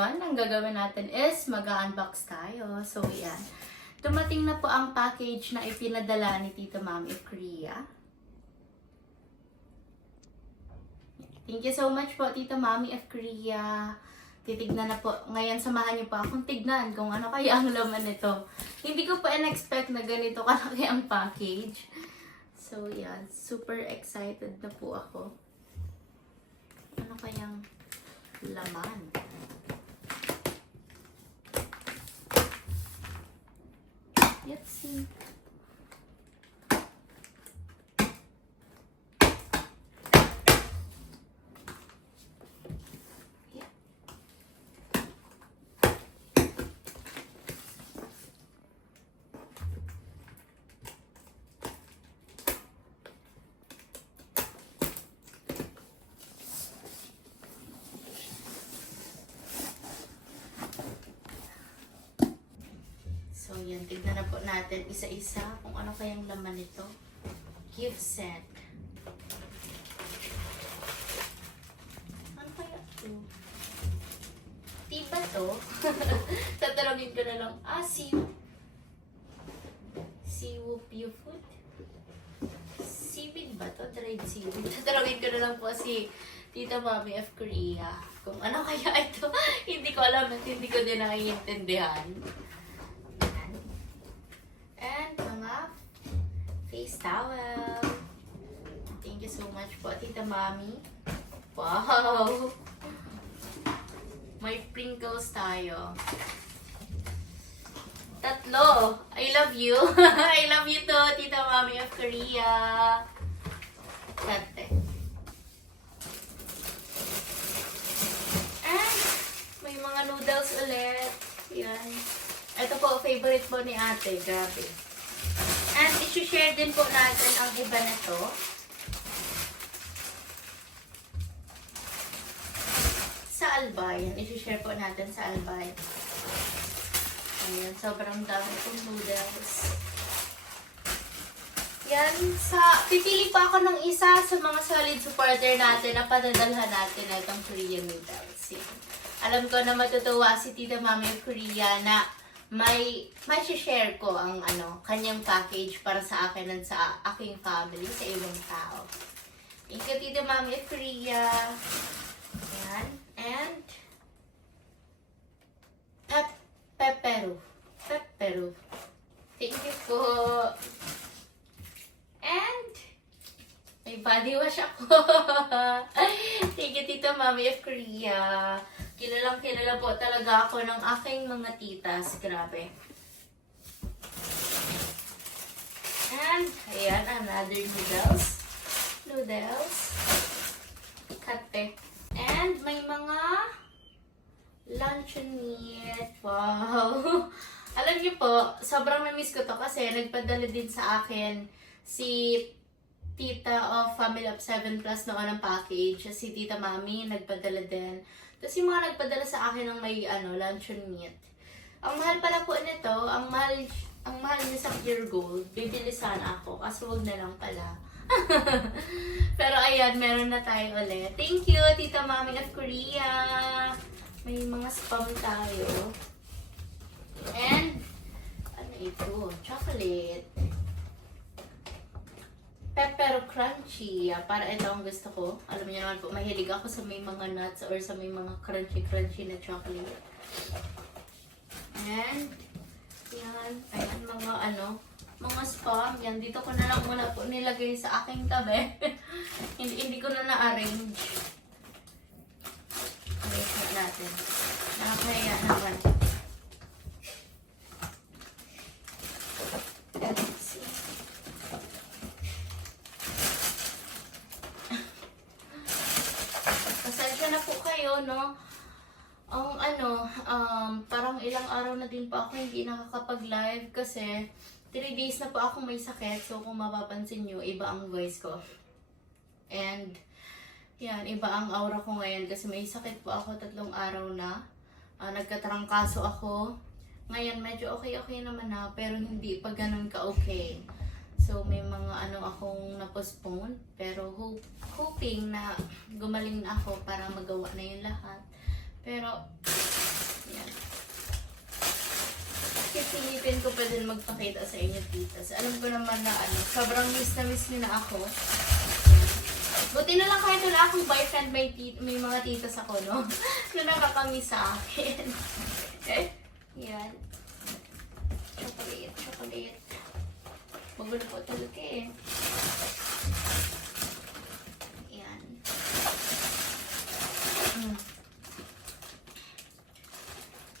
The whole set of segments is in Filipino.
ngayon, ang gagawin natin is mag-unbox tayo. So, yan. Dumating na po ang package na ipinadala ni Tita Mami of Korea. Thank you so much po, Tita Mami of Korea. Titignan na po. Ngayon, samahan niyo po akong tignan kung ano kaya ang laman nito. Hindi ko pa in-expect na ganito kalaki ang package. So, yan. Super excited na po ako. Ano kayang laman? Let's see. So, yan. Tignan na po natin isa-isa kung ano kayang laman nito. Gift set. Ano kaya ito? Tiba to? Tatalogin ko na lang. Seawood food? Seaweed ba to? Dried seaweed. Tatalogin ko na lang po si Tita Mami of Korea. Kung ano kaya ito. Hindi ko alam at hindi ko din naiintindihan. And mga face towel. Thank you so much po, Tita Mami. Wow! May sprinkles tayo. 3. I love you. I love you too, Tita Mami of Korea. 4. And may mga noodles ulit. Yan. Ito po, favorite po ni ate. Grabe. And isi-share din po natin ang iba na to. Sa Albay. Isi-share po natin sa Albay. Ayan, sobrang dami pong noodles. Yan, pipili pa ako ng isa sa mga solid supporter natin na padadalhan natin na itong Korean noodles. Yan. Alam ko na matutuwa si Tita Mami of Korea na may share ko ang kanyang package para sa akin at sa aking family, sa ibang tao. Thank you, Tita Mami of Korea. Ayan. And pepero. Thank you po. And may body wash ako. Thank you, Tita Mami of Korea. Kilala po talaga ako ng aking mga titas. Grabe. And, ayan, another noodles. Kate. And, may mga luncheon meat. Wow. Alam niyo po, sobrang na-miss ko to kasi nagpadala din sa akin si Tita of Family of 7 Plus noon ng package. Si Tita Mami nagpadala din. Tapos yung mga nagpadala sa akin ng may luncheon meat. Ang mahal pala po nito, ang mahal niya sa Pure Gold. Bibili sana ako, kaso wag na lang pala. Pero ayan, meron na tayo ulit. Thank you, Tita Mami of Korea. May mga spam tayo. And, ano ito? Chocolate. Pepper crunchy. Para ito ang gusto ko. Alam niyo naman po, mahilig ako sa may mga nuts or sa may mga crunchy na chocolate. And, yan. Ayan, mga spam. Yan, dito ko na lang muna po nilagay sa aking tabi. hindi ko na na-arrange. Arrange natin. Nakakaya naman. Pasensya na po kayo, no? Parang ilang araw na din po ako hindi nakakapag-live kasi 3 days na po ako may sakit. So, kung mapapansin nyo, iba ang voice ko. And, yan, iba ang aura ko ngayon kasi may sakit po ako 3 araw na. Nagkatrangkaso ako. Ngayon, medyo okay naman na, pero hindi pa ganun ka-okay. So, may mga akong na-postpone. Pero hoping na gumaling na ako para magawa na yung lahat. Pero, Yan. Sisingipin ko pa din magpakita sa inyo, titas. Alam ko naman na sobrang miss na miss niyo na ako. Buti na lang kahit wala akong boyfriend, may mga titas ako, no? Na nakakamiss sa akin. Yan. Chocolate, chocolate. Magulo po talaga eh. Yan.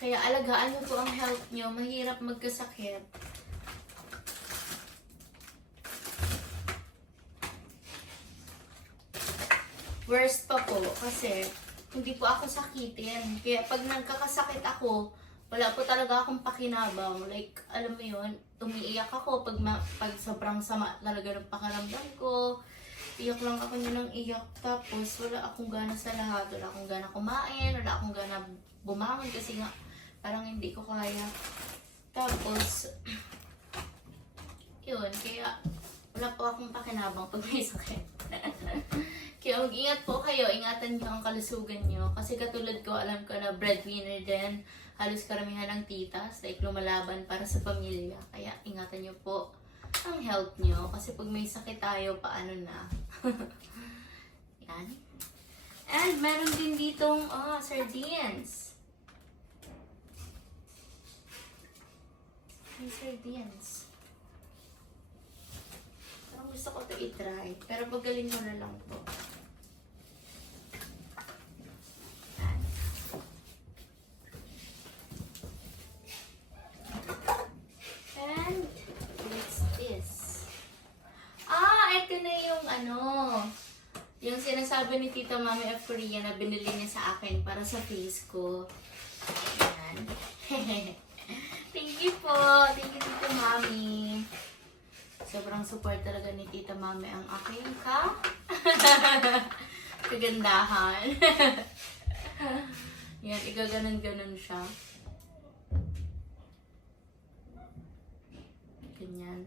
Kaya alagaan niyo po ang health niyo. Mahirap magkasakit. Worst pa po kasi hindi po ako sakitin. Kaya pag nagkakasakit ako, wala po talaga akong pakinabang. Like, alam mo yun, umiiyak ako pag sobrang sama talaga ng pakiramdam ko. Iyak lang ako niya ng iyak. Tapos, wala akong gana sa lahat. Wala akong gana kumain. Wala akong gana bumangon kasi nga parang hindi ko kaya. Tapos, yun. Kaya, wala po akong pakinabang pag may sakit. Kaya mag-ingat po kayo. Ingatan niyo ang kalusugan niyo. Kasi katulad ko, alam ko na breadwinner din. Halos karamihan ng titas. Like, lumalaban para sa pamilya. Kaya, ingatan niyo po ang health niyo. Kasi pag may sakit tayo, paano na? Yan. And, meron din ditong, sardines. May sardines. Parang gusto ko ito i-try. Pero pagaling mo na lang po. Yan. And, what's this? Ito na yung yung sinasabi ni Tita Mami of Korea na binili niya sa akin para sa face ko. Yan. Thank you po. Thank you, Tita Mami. Sobrang support talaga ni Tita Mami ang aking kagandahan. Yan, igaganon-ganon siya. Ganyan.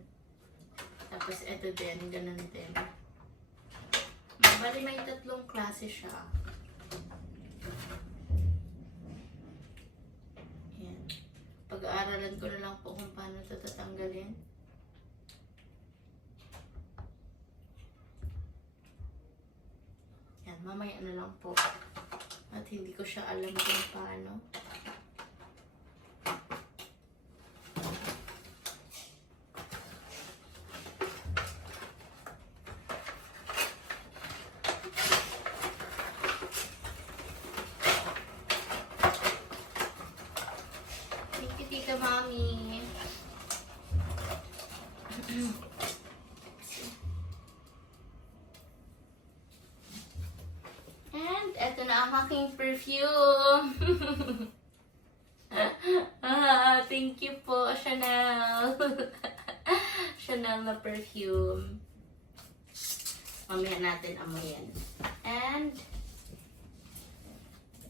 Tapos ito din, ganun din. Bali may 3 klase siya. Yan. Pag-aaralan ko na lang po kung paano ito tatanggalin. Yan, mamaya na lang po. At hindi ko siya alam kung paano. Mami. And eto na ang aking perfume. Thank you po, Chanel. Chanel na perfume. Mamaya natin amoyin. And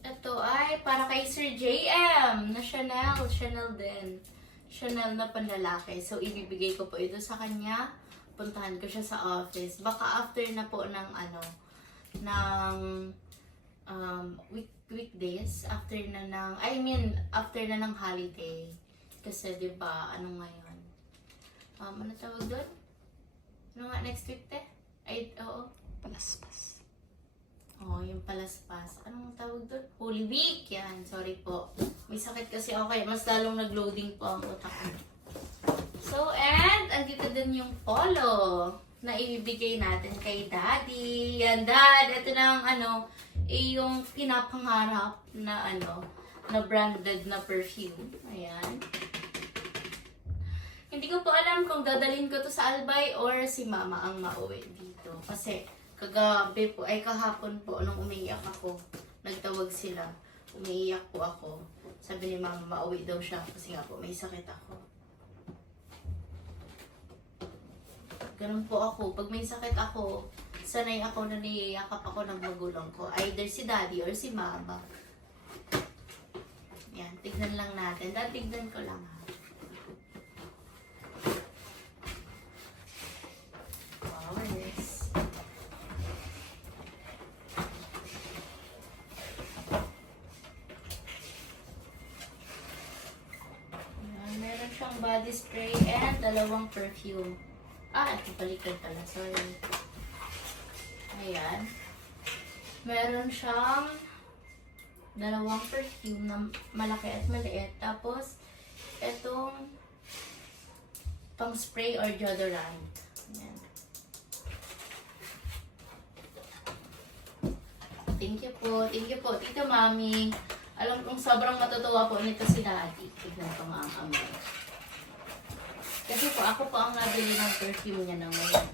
ito ay para kay Sir JM na Chanel. Chanel din. Chanel na panlalaki. So, ibibigay ko po ito sa kanya. Puntahan ko siya sa office. Baka after na po ng weekdays. After na ng holiday. Kasi, diba, ngayon? Ano tawag doon? Ano nga next week, te? Ay, oo. Palaspas. Yung palaspas. Anong tawag doon? Holy Week! Yan, sorry po. May sakit kasi ako kaya mas lalong nag-loading po ang utak ko. So, and, andito din yung polo na ibibigay natin kay Daddy. Yan, Dad! Ito na ang yung pinapangarap na na branded na perfume. Ayan. Hindi ko po alam kung dadalhin ko to sa Albay or si Mama ang mauwi dito. Kasi, kahapon po, nung umiiyak ako, nagtawag sila. Umiiyak po ako. Sabi ni Mama, mauwi daw siya kasi nga po, may sakit ako. Ganun po ako. Pag may sakit ako, sanay ako na niyayakap ako ng magulang ko. Either si Daddy or si Mama. Yan, tignan lang natin. Tignan ko lang ha. Wow, yes. body spray and dalawang perfume. Ito baliktad pala. Sorry. Ayan. Meron siyang dalawang perfume na malaki at maliit. Tapos, itong pang spray or deodorant. Ayan. Thank you po. Thank you po, Tita Mami. Alam kong sobrang matutuwa po nito si Daddy. Tignan ko nga ang amoy. Kasi po, ako po ang nabili ng perfume niya na ngayon.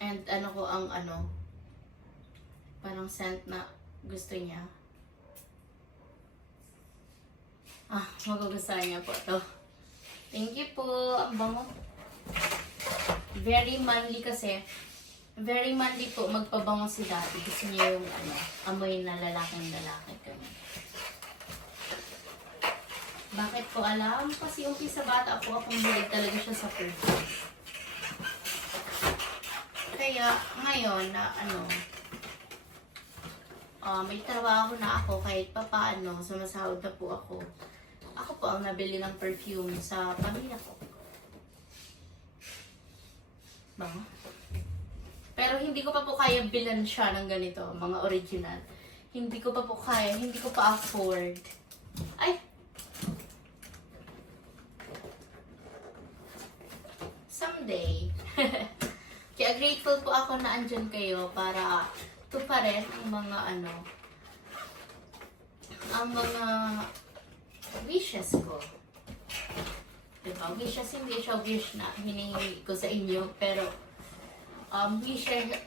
And ano ko ang parang scent na gusto niya. Magugustuhan niya po to. Thank you po. Ang bango. Very manly kasi. Very manly po magpabango si Daddy. Gusto niya yung amoy na lalaking kami. Bakit ko alam? Kasi umpisa bata po akong hilig talaga siya sa perfume. Kaya ngayon na may trabaho na ako kahit papaano, sumasahod na po ako. Ako po ang nabili ng perfume sa pamilya ko. Bango. Pero hindi ko pa po kaya bilan siya ng ganito, mga original. Hindi ko pa po kaya, hindi ko pa afford. Someday. Kaya grateful po ako na andyan kayo para tuparin ang mga ang mga wishes ko. Diba? Wishes, hindi siya wish na hinihingi ko sa inyo, pero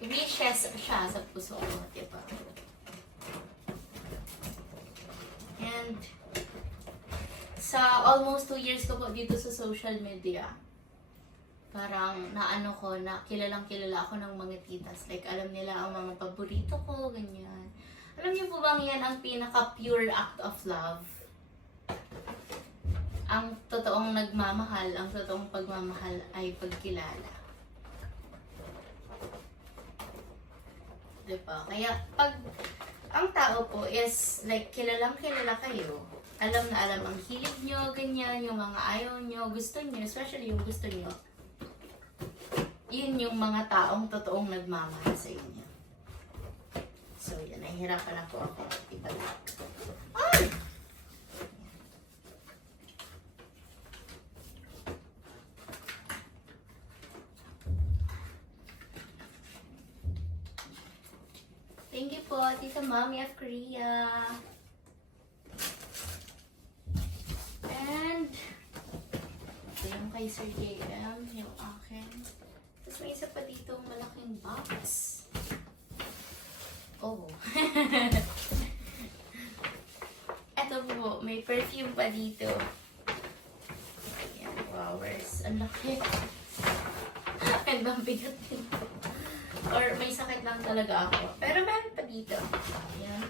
wishes siya sa puso ko, diba? And sa almost 2 years ko po dito sa social media, parang kilalang kilala ako ng mga titas. Like, alam nila ang mga paborito ko, ganyan. Alam niyo po bang yan ang pinaka-pure act of love? Ang totoong nagmamahal, ang totoong pagmamahal ay pagkilala. Diba? Kaya, pag ang tao po is, like, kilalang kilala kayo, alam na alam ang hilig nyo, ganyan, yung mga ayaw nyo, gusto nyo, especially yung gusto nyo, yun yung mga taong totoong nagmamahal sa inyo. So, yan. Nahihirapan na po ako. Ibalik. Thank you po, Tita Mami of Korea. And, ito yung kay Sir JM, yung akin. Tapos may isa pa dito malaking box. Ito po, may perfume pa dito. Ayan, flowers. Ang laki. And ang bigat nito. Or may sakit lang talaga ako. Pero meron pa dito. Ayan.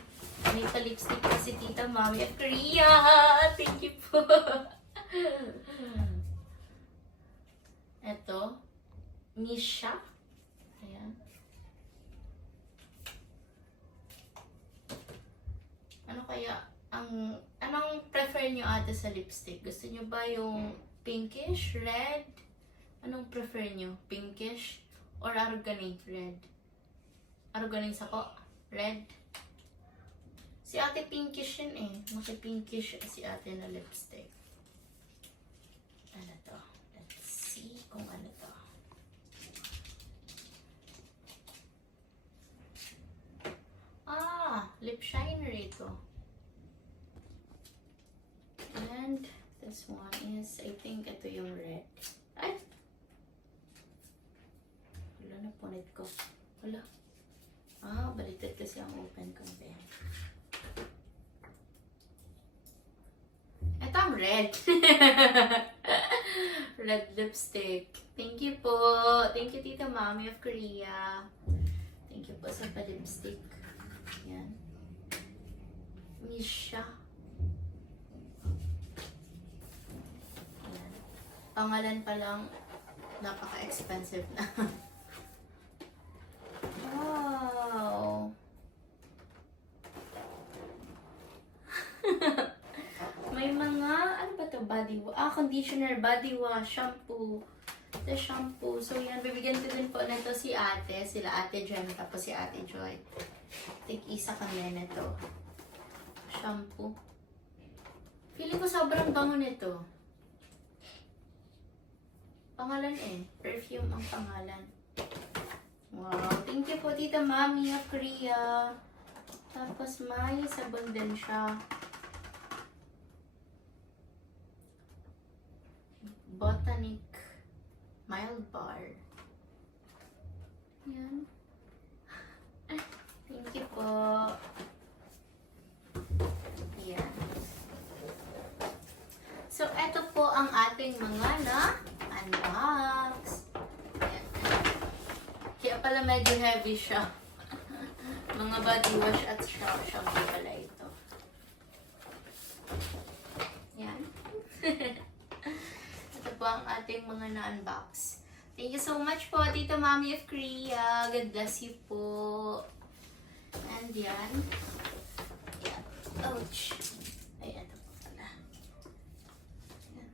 May pa-lipstick pa si Tita Mami at Korea. Thank you po. Ito. Misha. Ayan. Ano kaya anong prefer nyo ate sa lipstick? Gusto nyo ba yung pinkish, red? Anong prefer nyo? Pinkish or arugani red? Arugani sako? Red? Si ate pinkish yun eh. Maki-pinkish si ate na lipstick. Ano to? Let's see kung ano to. Lip shiner ito. And this one is, I think ito yung red. Ay! Wala na punit ko. Wala. Baliktad kasi ang open ko. Ito ang red. Red lipstick. Thank you po. Thank you, Tita Mami of Korea. Thank you po sa pa-lipstick. Yan. Misha. Yan. Pangalan pa lang, napaka-expensive na. Wow! May mga, ano ba to? Conditioner, body wash, shampoo. The shampoo. So, yan. Bibigyan ko din po nito si ate. Sila ate Jem, tapos si ate Joy. Tig-isa kami nito. Shampoo. Feeling ko sobrang bango nito. Pangalan perfume ang pangalan. Wow. Thank you po, Tita Mami of Korea. Tapos may sabon din siya. Botanic Mild Bar. Yan. Thank you po. Yan. So, eto po ang ating mga na-unbox. Yan. Kaya pala medyo heavy siya. Mga body wash at shampoo pala ito. Yan. Ito po ang ating mga na-unbox. Thank you so much po, Tita Mami of Korea. God bless you po. And yan. Yan. Ouch. Ay, ito po pala. Yan.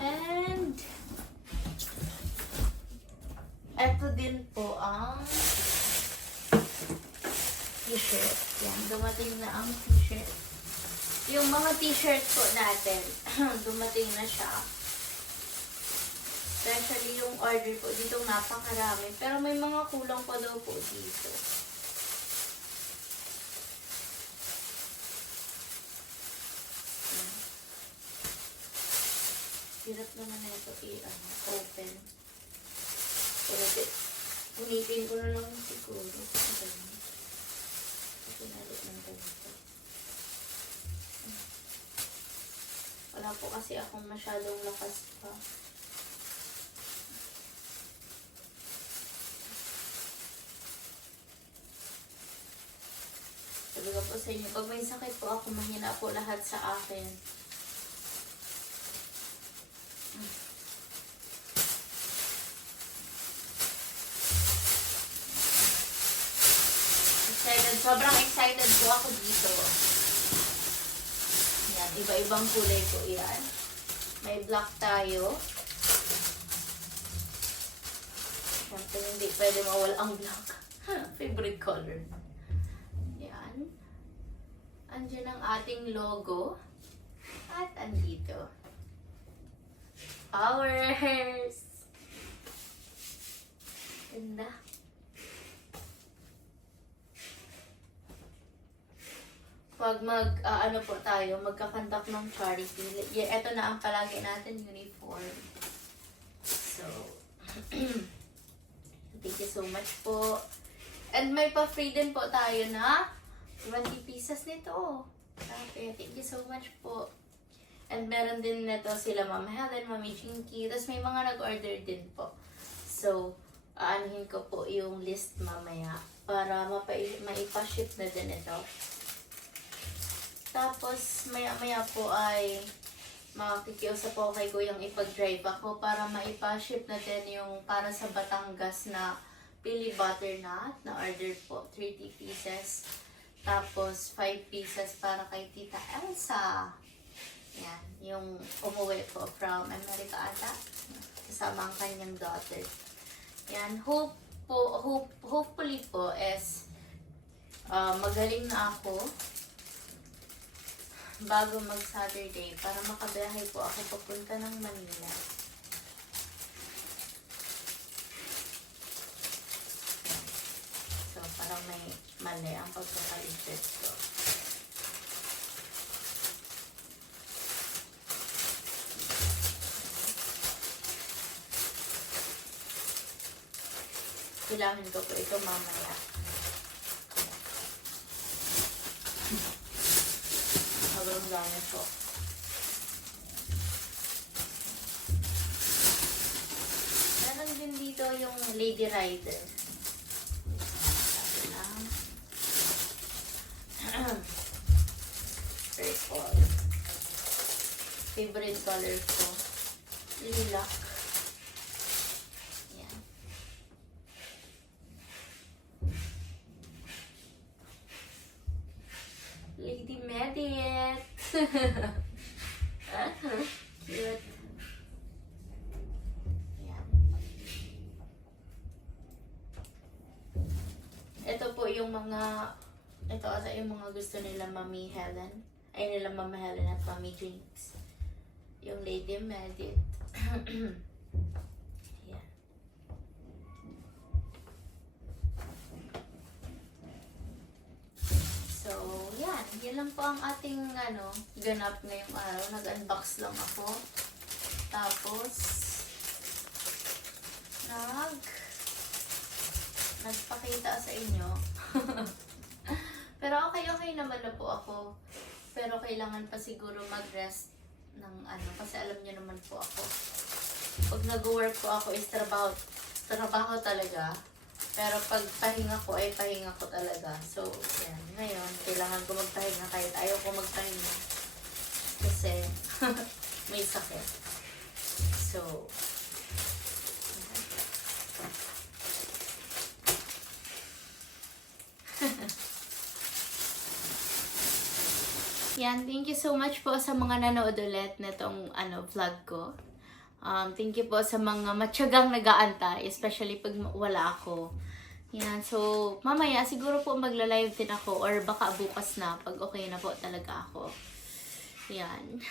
And ito din po ang t-shirt. Yan. Dumating na ang t-shirt. Yung mga t-shirt po natin, dumating na siya. Especially yung order po dito, napakarami. Pero may mga kulang pa daw po dito. Hirap naman na ito open. Pero unitin ko na lang siguro. Pinalit ng ganito. Wala po kasi akong masyadong lakas pa. Sabi ko po sa inyo, pag may sakit po ako, mahina po lahat sa akin. Sobrang excited po ako dito. Yan, iba-ibang kulay po yan. May black tayo. Siyempre, hindi pwede mawala ang black. Favorite color. Yan. Andiyan ang ating logo. At andito. Powers! Ganda. Pag ano po tayo, magkakandak ng charity. Ito na ang palagi natin uniform. So, thank you so much po. And may pa-free din po tayo na 20 pieces nito. Okay, thank you so much po. And meron din nito sila Mama Helen, Mami Chinky. Tapos may mga nag-order din po. So, aanhin ko po yung list mamaya para maipa-ship na din ito. Tapos, maya-maya po ay makikiusap po kay Kuyang ipag-drive ako para maipa-ship natin yung para sa Batangas na pili butternut na order po, 30 pieces. Tapos, 5 pieces para kay Tita Elsa. Yan, yung umuwi po from America ata. Kasama ang kanyang daughter. Yan, hopefully po is magaling na ako bago mag-Saturday para makabiyahe po ako papunta ng Manila. So, parang may mali ang pagkakaligtas ko. Kailangan ko po ito mamaya. Sobrang dami po. Meron din dito yung Lady Rider. Sabi lang. Purple. Favorite color ko. Lilac. Yan. Lady Medic. Cute. Yan. Ito po yung mga, ito ata yung mga gusto nila Mami Helen. Ay, nila Mama Helen at Mami Jinx. Yung Lady Medit. Yan. So, yan. Yan lang po ang ating ganap ngayong araw. Nag-unbox lang ako. Tapos, nagpakita sa inyo. Pero okay naman na po ako. Pero kailangan pa siguro mag-rest ng kasi alam niyo naman po ako. Pag nag-work po ako is trabaho talaga. Pero pag pahinga ko ay pahinga ko talaga. So, yan. Ngayon, kailangan ko magpahinga kahit ayaw ko magpahinga. Kasi, may sakit. So, yan, thank you so much po sa mga nanood ulit nitong vlog ko. Thank you po sa mga matyagang nag-aantay, especially pag wala ako. Yan, so mamaya siguro po magla-live din ako or baka bukas na pag okay na po talaga ako. Yan.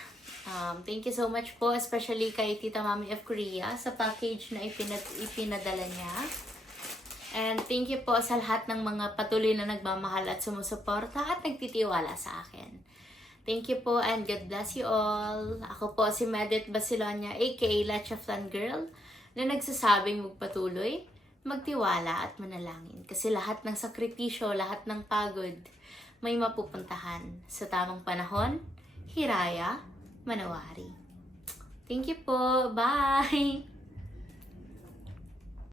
Thank you so much po, especially kay Tita Mami of Korea sa package na ipinadala niya. And thank you po sa lahat ng mga patuloy na nagmamahal at sumusuporta at nagtitiwala sa akin. Thank you po and God bless you all. Ako po si Medit Basilonia aka Lacha Flan Girl na nagsasabing magpatuloy, magtiwala at manalangin. Kasi lahat ng sakripisyo, lahat ng pagod may mapupuntahan sa tamang panahon, hiraya, manawari. Thank you po. Bye!